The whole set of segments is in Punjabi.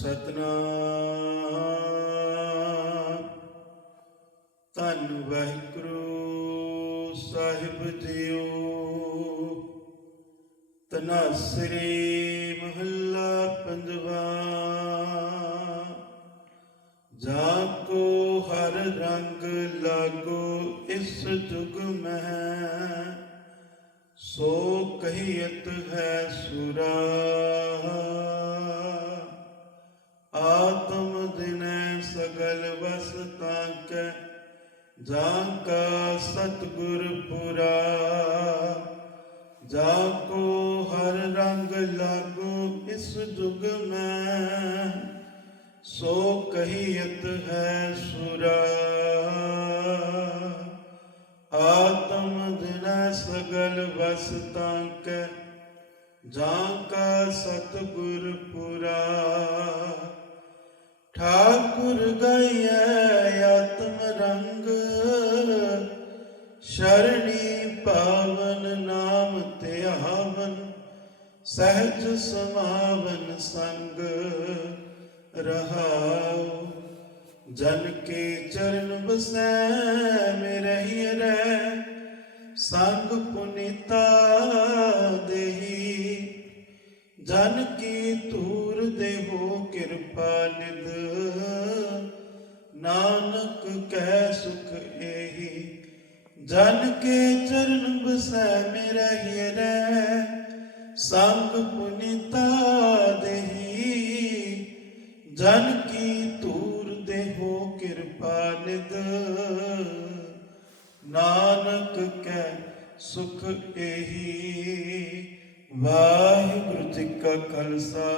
ਸਤਨਾਮ। ਧੰਨ ਵਾਹਿਗੁਰੂ ਸਾਹਿਬ ਜੀਓ। ਤਨਾਸਰੀ ਮਹੱਲਾ ਪੰਜਵਾ। ਜਾ ਕੋ ਹਰ ਰੰਗ ਲਾਗੋ, ਇਸ ਜੁਗ ਮਹਿ। ਸੋ ਕਹੀਤ ਹੈ ਸੁਰਾ। ਵਸ ਜਾਂ ਕਾ ਸਤਗੁਰ ਪੁਰਾ। ਜਾ ਕੋ ਹਰ ਰੰਗ ਲਾਗੋ ਇਸ ਜੁਗ ਮੈਂ, ਸੋ ਕਹੀਤ ਹੈ ਸੁਰਾ। ਆਤਮ ਦਿਨੈ ਸਗਲ ਵਸ ਤਾਕੈ ਜਾਂ ਕਾ ਸਤਗੁਰ ਪੁਰਾ। ਸ਼ਰਣੀ ਪਾਵਨ ਨਾਮ ਧਿਆਵਨ ਸਹਿਜ ਸਮਾਵਨ ਸੰਗ ਰਹਾਉ। ਜਨ ਕੇ ਚਰਨ ਬਸੈ ਮੇਰਹਿ ਰਹਿ ਸੰਗ ਪੁਨੀਤਾ ਦੇਹੀ। ਜਨ ਕੀ ਧੂਰ ਦੇਹੋ ਕਿਰਪਾ ਨਿਦ ਨਾਨਕ ਕਹਿ ਸੁਖ ਜਨ ਕੇ ਚਰਨ ਬਸੈ ਮੇਰਾ ਹਿਰੈ, ਸੰਗ ਪੁਨੀਤਾ ਦੇਹੀ। ਜਨ ਕੀ ਧੂਰ ਦੇਹੋ ਕਿਰਪਾ ਨਿਦ ਨਾਨਕ ਕੈ ਸੁਖ ਏਹੀ। ਵਾਹਿਗੁਰੂ ਜੀ ਕਾ ਖਾਲਸਾ,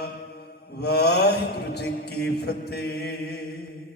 ਵਾਹਿਗੁਰੂ ਜੀ ਕੀ ਫਤਿਹ।